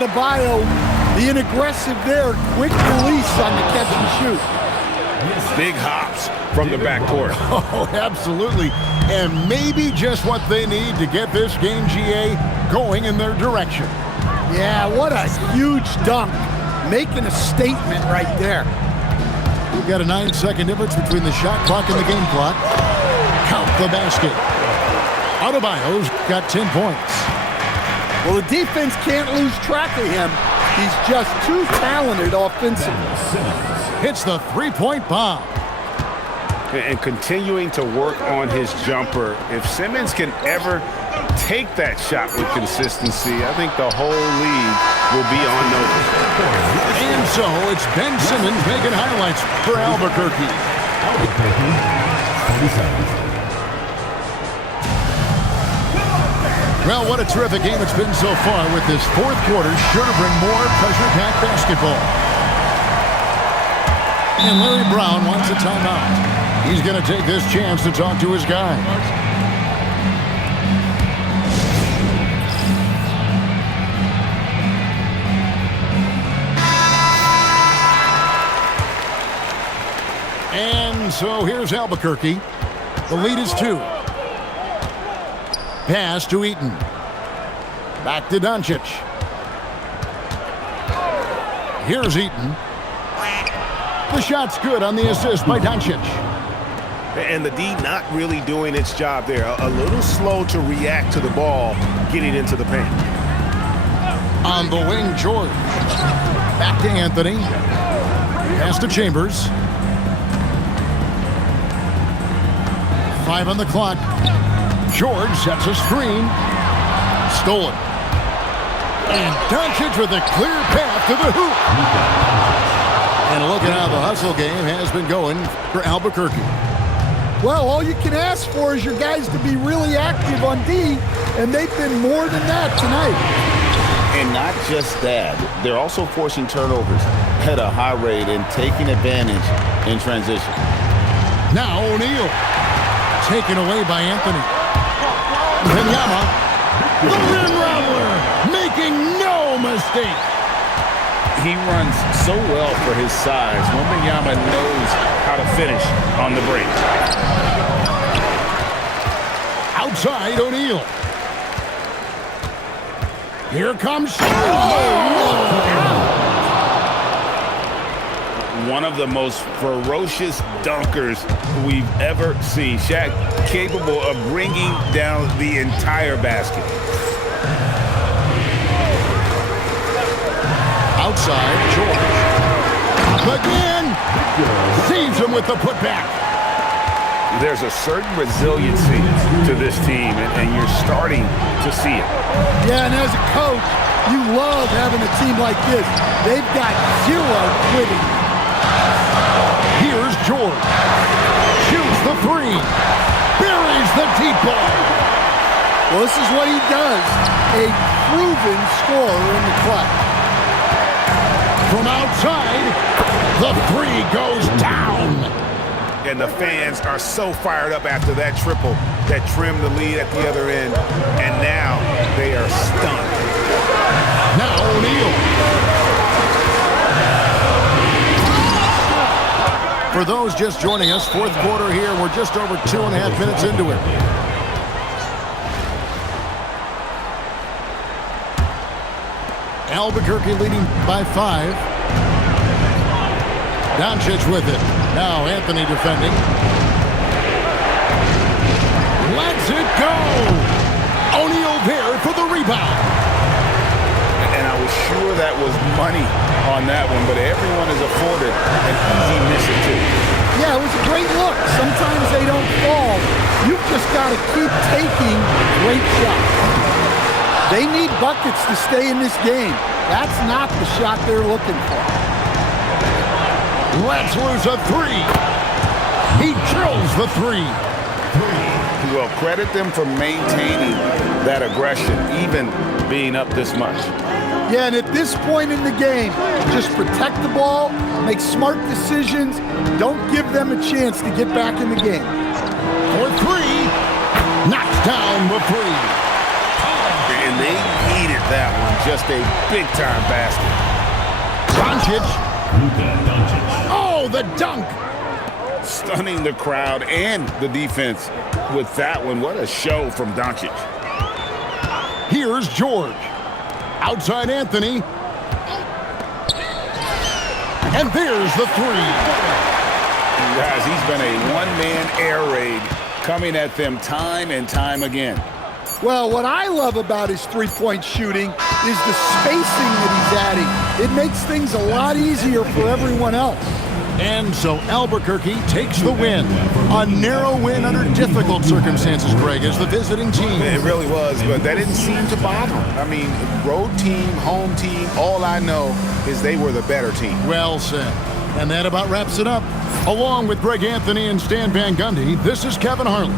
Adebayo being aggressive there. Quick release on the catch and shoot. Big hops from the backcourt. Oh, absolutely. And maybe just what they need to get this game, GA, going in their direction. Yeah, what a huge dunk. Making a statement right there. We've got a 9-second difference between the shot clock and the game clock. Count the basket. Adebayo's got 10 points. Well, the defense can't lose track of him. He's just too talented offensively. Hits the three-point bomb. And continuing to work on his jumper. If Simmons can ever take that shot with consistency, I think the whole league will be on notice. And so it's Ben Simmons making highlights for Albuquerque. Albuquerque, 47. Well, what a terrific game it's been so far with this fourth quarter. Sure to bring more pressure-packed basketball. And Larry Brown wants a timeout. He's going to take this chance to talk to his guys. And so here's Albuquerque. The lead is 2. Pass to Eaton. Back to Doncic. Here's Eaton. The shot's good on the assist by Doncic. And the D not really doing its job there. A little slow to react to the ball getting into the paint. On the wing, George. Back to Anthony. Pass to Chambers. 5 on the clock. George sets a screen. Stolen. And Doncic with a clear path to the hoop. And look at how the hustle game has been going for Albuquerque. Well, all you can ask for is your guys to be really active on D, and they've been more than that tonight. And not just that, they're also forcing turnovers at a high rate and taking advantage in transition. Now O'Neal. Taken away by Anthony. Wembanyama, the rim rattler, making no mistake. He runs so well for his size. Wembanyama knows how to finish on the break. Outside O'Neal. Here comes One of the most ferocious dunkers we've ever seen. Shaq capable of bringing down the entire basket. outside George. Up again. Sees him with the putback. There's a certain resiliency to this team, and you're starting to see it. Yeah, and as a coach, you love having a team like this. They've got zero quitting. Here's George. Shoots the three. Buries the deep ball. Well, this is what he does. A proven scorer in the clutch. From outside, the three goes down. And the fans are so fired up after that triple that trimmed the lead at the other end. And now they are stunned. Now O'Neal. For those just joining us, fourth quarter here. We're just over 2.5 minutes into it. Albuquerque leading by 5. Doncic with it. Now Anthony defending. Lets it go. O'Neal there for the rebound. And I was sure that was money on that one, but everyone is afforded an easy miss or two. Yeah, it was a great look. Sometimes they don't fall. You've just got to keep taking great shots. They need buckets to stay in this game. That's not the shot they're looking for. Let's lose a three. He drills the three. Well, credit them for maintaining that aggression, even being up this much. Yeah, and at this point in the game, just protect the ball, make smart decisions, don't give them a chance to get back in the game. For three, knocks down the three. And they needed that one. Just a big-time basket. Doncic. Luka Doncic. Oh, the dunk. Stunning the crowd and the defense with that one. What a show from Doncic. Here's George. Outside Anthony. And there's the three. Guys, he's been a one-man air raid coming at them time and time again. Well, what I love about his three-point shooting is the spacing that he's adding. It makes things a lot easier for everyone else. And so Albuquerque takes the win. A narrow win under difficult circumstances, Greg, as the visiting team. It really was, but that didn't seem to bother him. I mean, road team, home team, all I know is they were the better team. Well said. And that about wraps it up. Along with Greg Anthony and Stan Van Gundy, this is Kevin Harlan.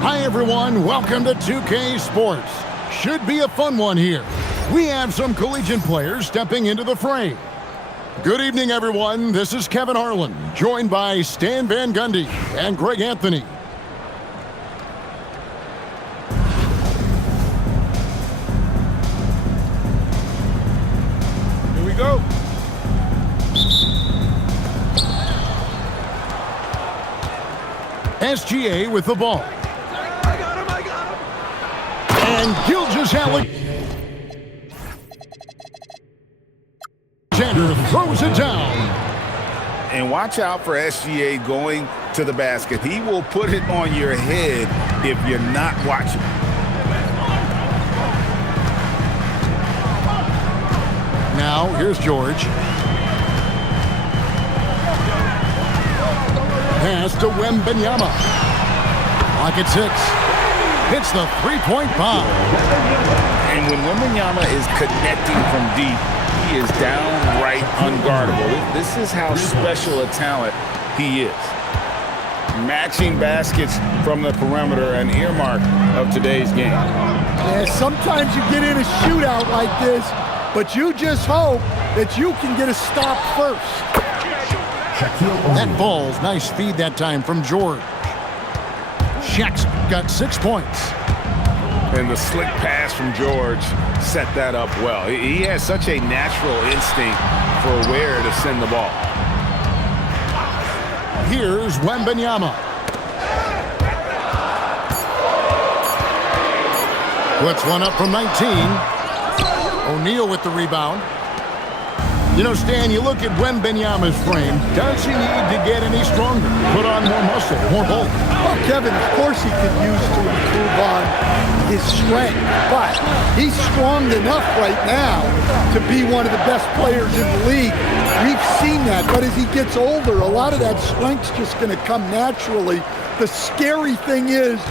Hi, everyone. Welcome to 2K Sports. Should be a fun one here. We have some collegiate players stepping into the fray. Good evening, everyone. This is Kevin Harlan, joined by Stan Van Gundy and Greg Anthony. Here we go. SGA with the ball. And Gilgeous-Alexander. Alexander throws it down. And watch out for SGA going to the basket. He will put it on your head if you're not watching. Now, here's George. Pass to Wembanyama. Clock at 6. Hits the three-point bomb. And when Wembanyama is connecting from deep, he is downright unguardable. This is how special a talent he is. Matching baskets from the perimeter, an earmark of today's game. Yeah, sometimes you get in a shootout like this, but you just hope that you can get a stop first. That ball's nice feed that time from George. Shaq's got 6 points. And the slick pass from George set that up well. He has such a natural instinct for where to send the ball. Here's Wembanyama. Puts one up from 19. O'Neal with the rebound. You know, Stan, you look at Wembanyama's frame. Does he need to get any stronger? Put on more muscle, more bulk? Well, Kevin, of course he could use to improve on his strength, but he's strong enough right now to be one of the best players in the league. We've seen that, but as he gets older, a lot of that strength's just going to come naturally. The scary thing is,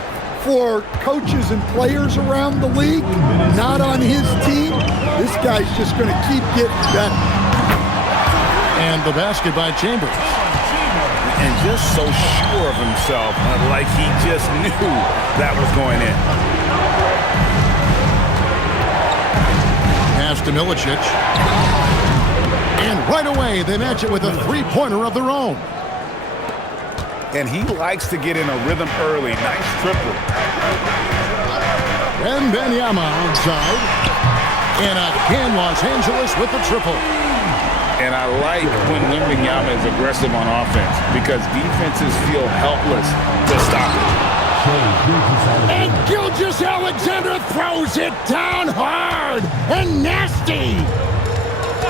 for coaches and players around the league, not on his team, this guy's just going to keep getting better. And the basket by Chambers. And just so sure of himself, like he just knew that was going in. Pass to Milicic. And right away, they match it with a three-pointer of their own. And he likes to get in a rhythm early. Nice triple. Wembanyama outside. And again, Los Angeles with the triple. And I like when Wembanyama is aggressive on offense because defenses feel helpless to stop it. And Gilgeous-Alexander throws it down hard and nasty.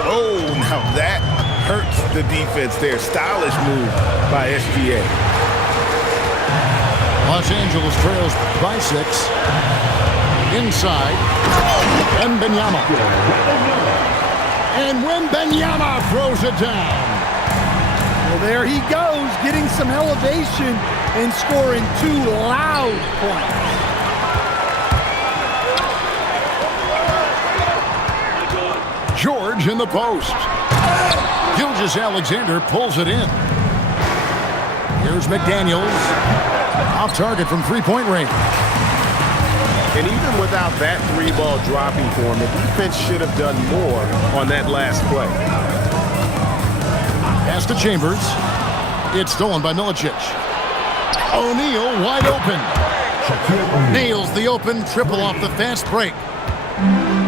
Oh, now that hurts the defense there. Stylish move by SGA. Los Angeles trails by 6. Inside. Wembanyama. And Wembanyama throws it down. Well, there he goes, getting some elevation and scoring 2 loud points. George in the post. Gilgeous-Alexander pulls it in. Here's McDaniels. Off target from three-point range. And even without that 3-ball dropping for him, the defense should have done more on that last play. Pass to Chambers. It's stolen by Milicic. O'Neal wide open. Nails the open triple off the fast break.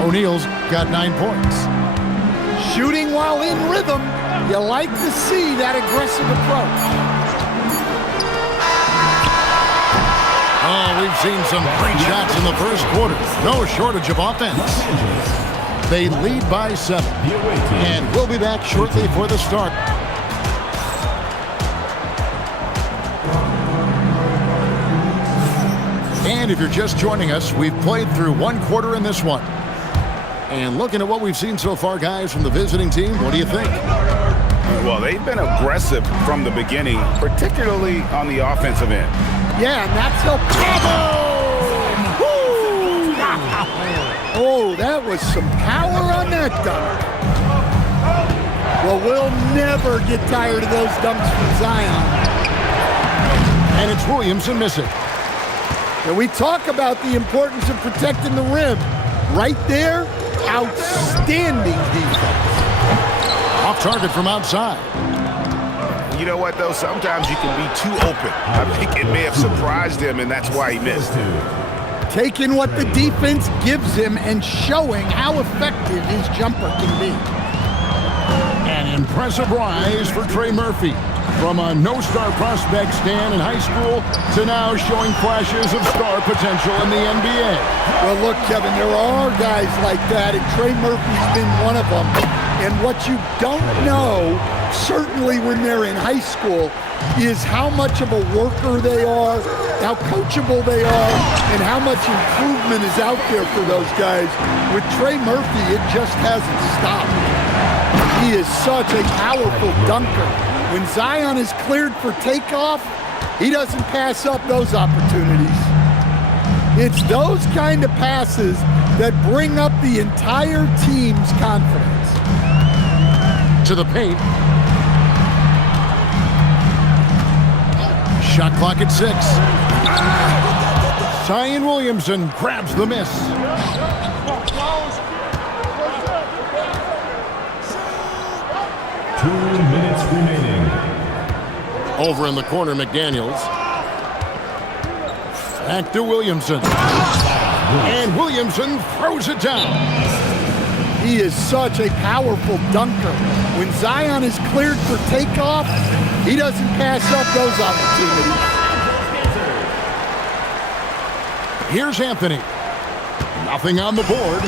O'Neal's got 9 points. Shooting while in rhythm, you like to see that aggressive approach. Oh, we've seen some great shots in the first quarter. No shortage of offense. They lead by 7. And we'll be back shortly for the start. And if you're just joining us, we've played through 1 quarter in this one. And looking at what we've seen so far, guys, from the visiting team, what do you think? Well, they've been aggressive from the beginning, particularly on the offensive end. Yeah, and that's helped. Oh, that was some power on that dunk. Well, we'll never get tired of those dunks from Zion. And it's Williamson missing. And we talk about the importance of protecting the rim. Right there, outstanding defense. Off target from outside. You know what, though? Sometimes you can be too open. I think it may have surprised him, and that's why he missed. Taking what the defense gives him and showing how effective his jumper can be. An impressive rise for Trey Murphy. From a no-star prospect stand in high school to now showing flashes of star potential in the NBA. Well, look, Kevin, there are guys like that, and Trey Murphy's been one of them. And what you don't know, certainly when they're in high school, is how much of a worker they are, how coachable they are, and how much improvement is out there for those guys. With Trey Murphy, it just hasn't stopped. He is such a powerful dunker. When Zion is cleared for takeoff, he doesn't pass up those opportunities. It's those kind of passes that bring up the entire team's confidence. To the paint. Shot clock at 6. Zion Williamson grabs the miss. 2 minutes remaining. Over in the corner, McDaniels. Back to Williamson. And Williamson throws it down. He is such a powerful dunker. When Zion is cleared for takeoff, he doesn't pass up those opportunities. Here's Anthony. Nothing on the board.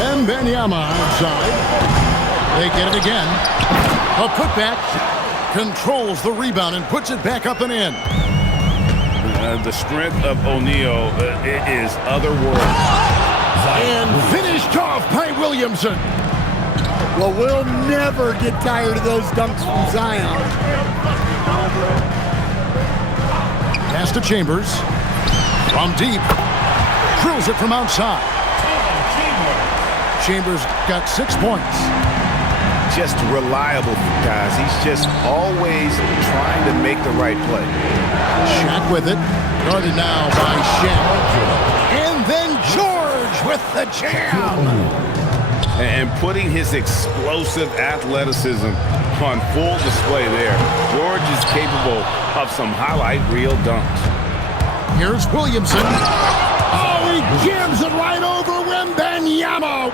And Wembanyama outside. They get it again. A putback. Controls the rebound and puts it back up and in. The strength of O'Neal is otherworldly. And finished off by Williamson. Well, we'll never get tired of those dunks from Zion. Pass to Chambers. From deep. Drills it from outside. Chambers got 6 points. Just reliable, guys. He's just always trying to make the right play. Shaq with it. Guarded now by Shaq. And then George with the jam. And putting his explosive athleticism on full display there. George is capable of some highlight reel dunks. Here's Williamson. Oh, he jams it right over Wembanyama.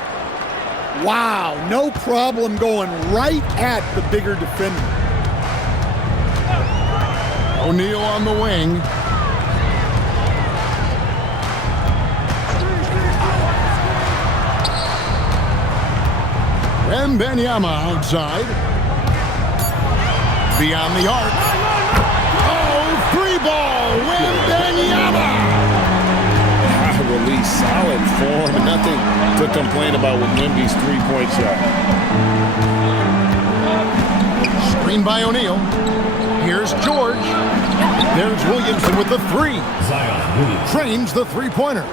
Wow, no problem going right at the bigger defender. O'Neal on the wing. Wembanyama outside. Beyond the arc. Oh, 3-ball. Wembanyama. Release, solid form, nothing to complain about with Wemby's three-point shot. Screen by O'Neal. Here's George. There's Williamson with the 3. Zion Williamson. Trains the three-pointer.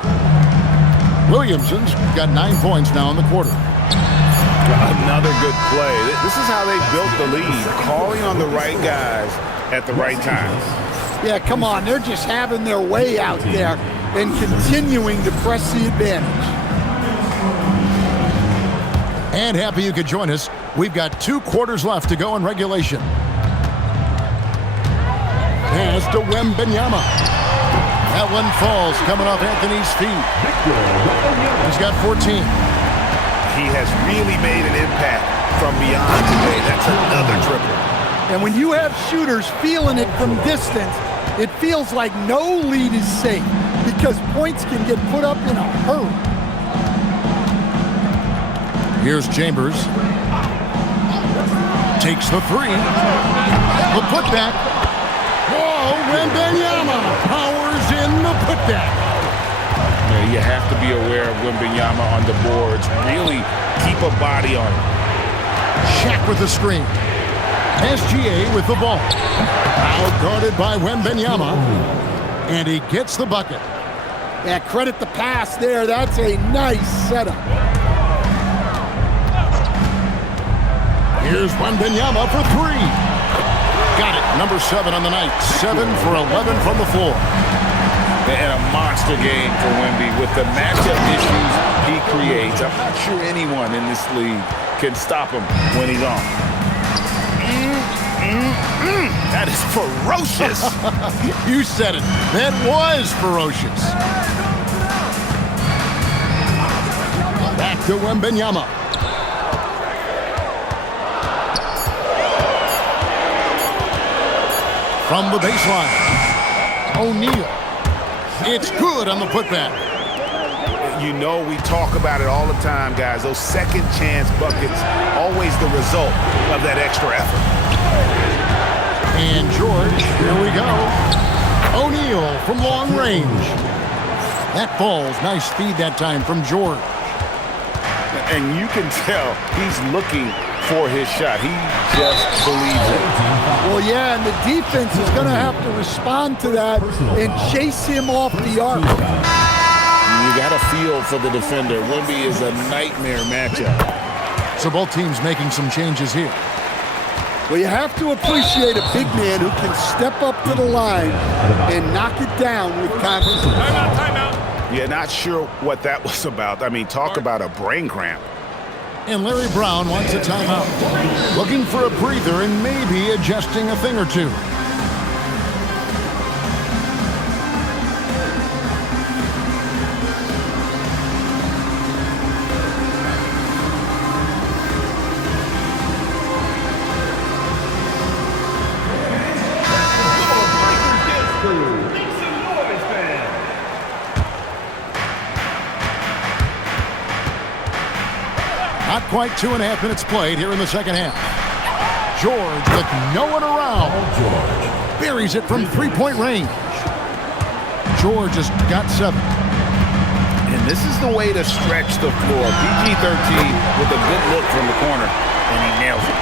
Williamson's got 9 points now in the quarter. Another good play. This is how they built the lead, calling on the right guys at the right times. Yeah, come on, they're just having their way out there and continuing to press the advantage. And happy you could join us. We've got 2 quarters left to go in regulation. Pass to Wembanyama. That one falls, coming off Anthony's feet. He's got 14. He has really made an impact from beyond today. That's another triple. And when you have shooters feeling it from distance, it feels like no lead is safe because points can get put up in a hurry. Here's Chambers. Takes the 3. The putback. Whoa, Wembanyama powers in the putback. You have to be aware of Wembanyama on the boards. Really keep a body on him. Shaq with the screen. SGA with the ball. Out guarded by Wembanyama. And he gets the bucket. Yeah, credit the pass there. That's a nice setup. Here's Wembanyama for 3. Got it. Number 7 on the night. 7 for 11 from the floor. And a monster game for Wemby with the matchup issues he creates. I'm not sure anyone in this league can stop him when he's on. That is ferocious. You said it. That was ferocious. Back to Wembanyama. From the baseline. O'Neal. It's good on the putback. You know we talk about it all the time, guys. Those second chance buckets, always the result of that extra effort. And George, here we go. O'Neal from long range. That falls. Nice feed that time from George. And you can tell he's looking for his shot. He just believes it. Well, yeah, and the defense is going to have to respond to that and chase him off the arc. You got to feel for the defender. Wemby is a nightmare matchup. So both teams making some changes here. Well, you have to appreciate a big man who can step up to the line and knock it down with confidence. Timeout. Yeah, not sure what that was about. I mean, talk about a brain cramp. And Larry Brown wants a timeout. Looking for a breather and maybe adjusting a thing or two. Not quite 2.5 minutes played here in the second half. George with no one around. Buries it from three-point range. George has got 7. And this is the way to stretch the floor. PG-13 with a good look from the corner, and he nails it.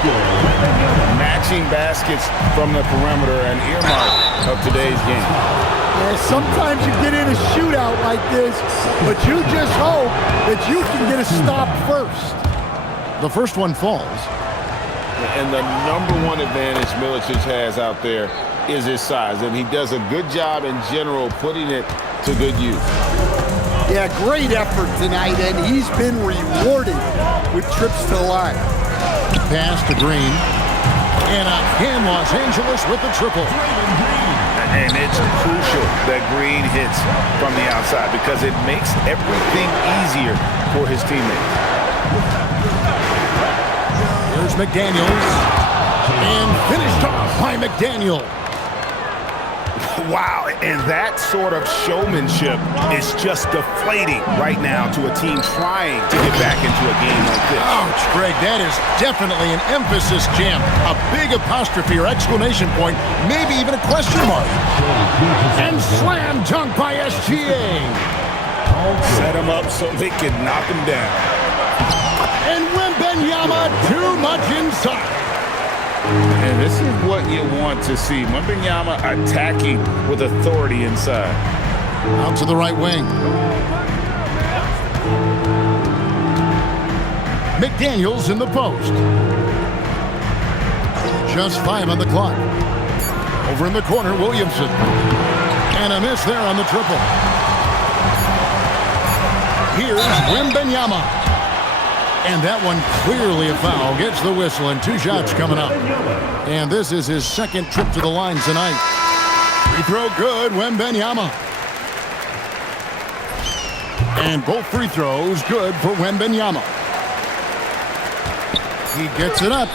Matching baskets from the perimeter, an earmark of today's game. Yeah, sometimes you get in a shootout like this, but you just hope that you can get a stop first. The first one falls. And the #1 advantage Milicic has out there is his size, and he does a good job in general putting it to good use. Yeah, great effort tonight, and he's been rewarded with trips to the line. Pass to Green. And again, Los Angeles with the triple. And it's crucial that Green hits from the outside because it makes everything easier for his teammates. Here's McDaniels. And finished off by McDaniel. Wow, and that sort of showmanship is just deflating right now to a team trying to get back into a game like this. Ouch, Greg, that is definitely an emphasis jam. A big apostrophe or exclamation point, maybe even a question mark. And slam dunk by SGA. Set him up so they could knock him down. And Wembanyama too much inside. And this is what you want to see. Wembanyama attacking with authority inside. Out to the right wing. McDaniels in the post. Just 5 on the clock. Over in the corner, Williamson. And a miss there on the triple. Here's Wembanyama. And that one clearly a foul. Gets the whistle and 2 shots coming up. And this is his second trip to the line tonight. Free throw good, Wembanyama. And both free throws good for Wembanyama. He gets it up.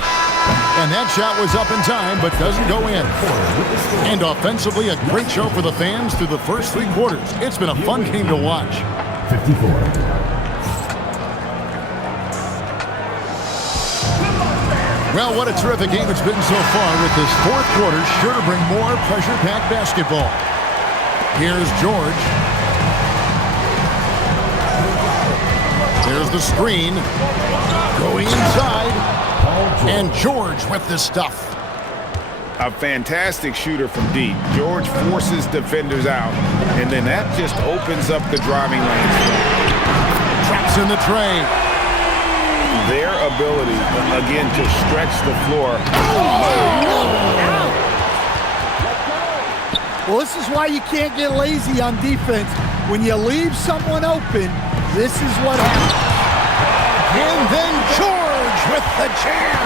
And that shot was up in time, but doesn't go in. And offensively, a great show for the fans through the first 3 quarters. It's been a fun game to watch. 54. Well, what a terrific game it's been so far, with this 4th quarter sure to bring more pressure-packed basketball. Here's George. There's the screen. Going inside. And George with the stuff. A fantastic shooter from deep. George forces defenders out, and then that just opens up the driving lanes. Traps in the tray. Their ability, again, to stretch the floor. Well, this is why you can't get lazy on defense. When you leave someone open, this is what happens. And then George with the jam.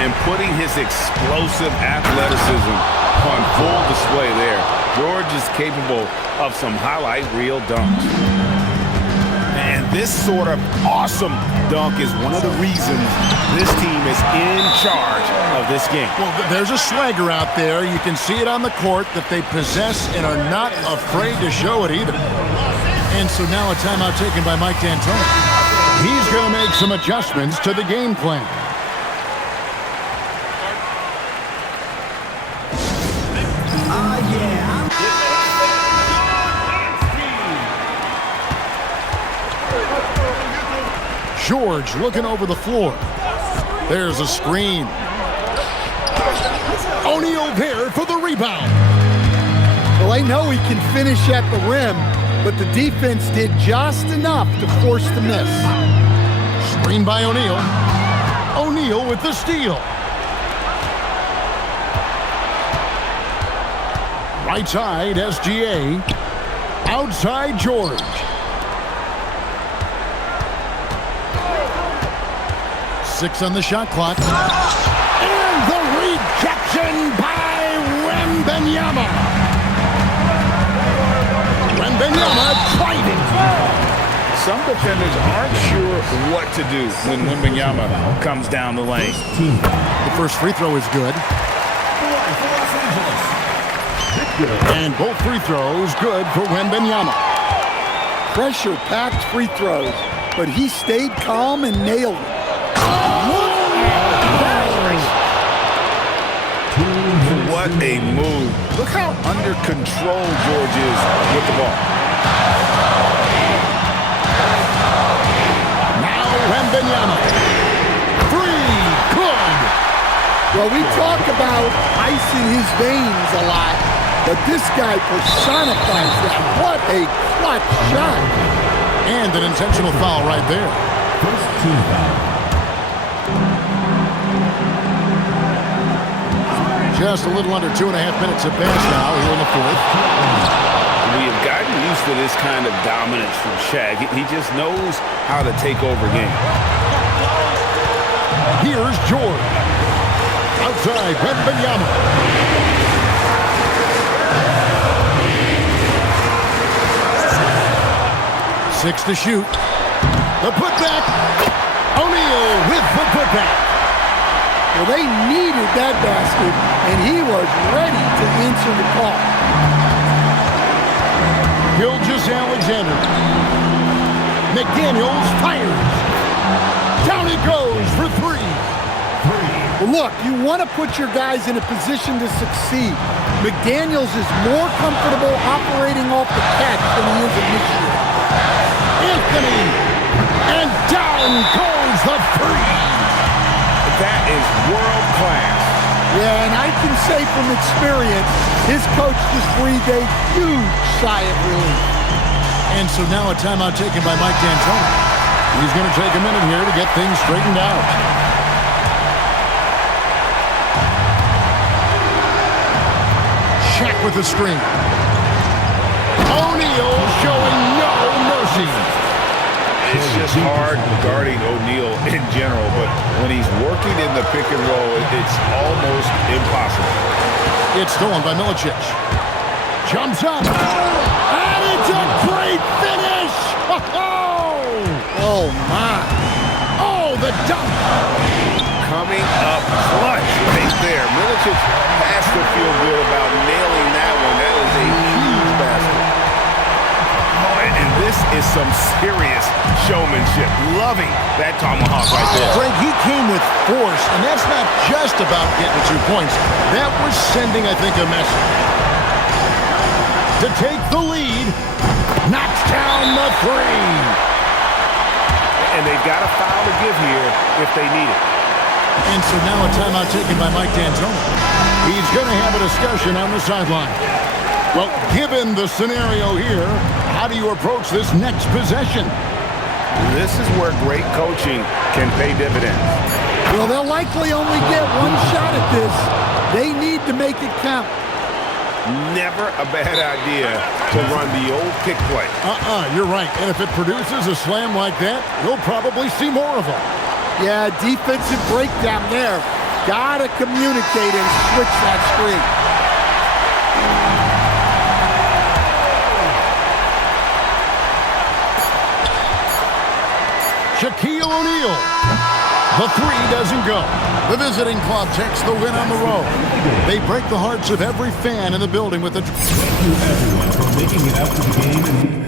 And putting his explosive athleticism on full display there. George is capable of some highlight reel dunks. And this sort of awesome dunk is one of the reasons this team is in charge of this game. Well, there's a swagger out there. You can see it on the court that they possess and are not afraid to show it either. And so now a timeout taken by Mike D'Antoni. He's going to make some adjustments to the game plan. George looking over the floor. There's a screen. O'Neal there for the rebound. Well, I know he can finish at the rim, but the defense did just enough to force the miss. Screen by O'Neal. O'Neal with the steal. Right side, SGA. Outside, George. Six on the shot clock. And the rejection by Wembanyama. Wembanyama driving. Some defenders aren't sure what to do when Wembanyama comes down the lane. The first free throw is good. And both free throws good for Wembanyama. Pressure-packed free throws, but he stayed calm and nailed it. What a move. Look how under control George is with the ball. Now Wembanyama. Free. Good. Well, we talk about ice in his veins a lot, but this guy personifies that. What a clutch shot. And an intentional foul right there. First team foul. Just a little under 2.5 minutes advance now here in the fourth. We have gotten used to this kind of dominance from Shaq. He just knows how to take over games. Here's George. Outside, Wembanyama. Six to shoot. The putback. O'Neal with the putback. Well, they needed that basket, and he was ready to answer the call. Gilgeous-Alexander. McDaniels fires. Down it goes for three. Well, look, you want to put your guys in a position to succeed. McDaniels is more comfortable operating off the catch than he is initiating. Anthony. And down goes the three. That is world class. Yeah, and I can say from experience, his coach just breathed a huge sigh of relief. And so now a timeout taken by Mike D'Antoni. He's going to take a minute here to get things straightened out. Shaq with the screen. O'Neal showing no mercy. It's just hard guarding O'Neal in general, but when he's working in the pick and roll, it's almost impossible. It's stolen by Milicic. Jumps up. And it's a great finish. Oh, my. Oh, the dunk. Coming up clutch right there. Milicic has to feel good about nailing that one. That is a huge basket. And this is some serious showmanship. Loving that tomahawk right there. Frank, he came with force, and that's not just about getting 2 points. That was sending, I think, a message. To take the lead, knocks down the three. And they've got a foul to give here if they need it. And so now a timeout taken by Mike D'Antoni. He's going to have a discussion on the sideline. Well, given the scenario here, how do you approach this next possession? This is where great coaching can pay dividends. Well, they'll likely only get one shot at this. They need to make it count. Never a bad idea to run the old pick play. You're right. And if it produces a slam like that, you'll probably see more of them. Yeah, defensive breakdown there. Gotta communicate and switch that screen. Shaquille O'Neal. The three doesn't go. The visiting club takes the win on the road. They break the hearts of every fan in the building with the... Thank you everyone for making it out to the game.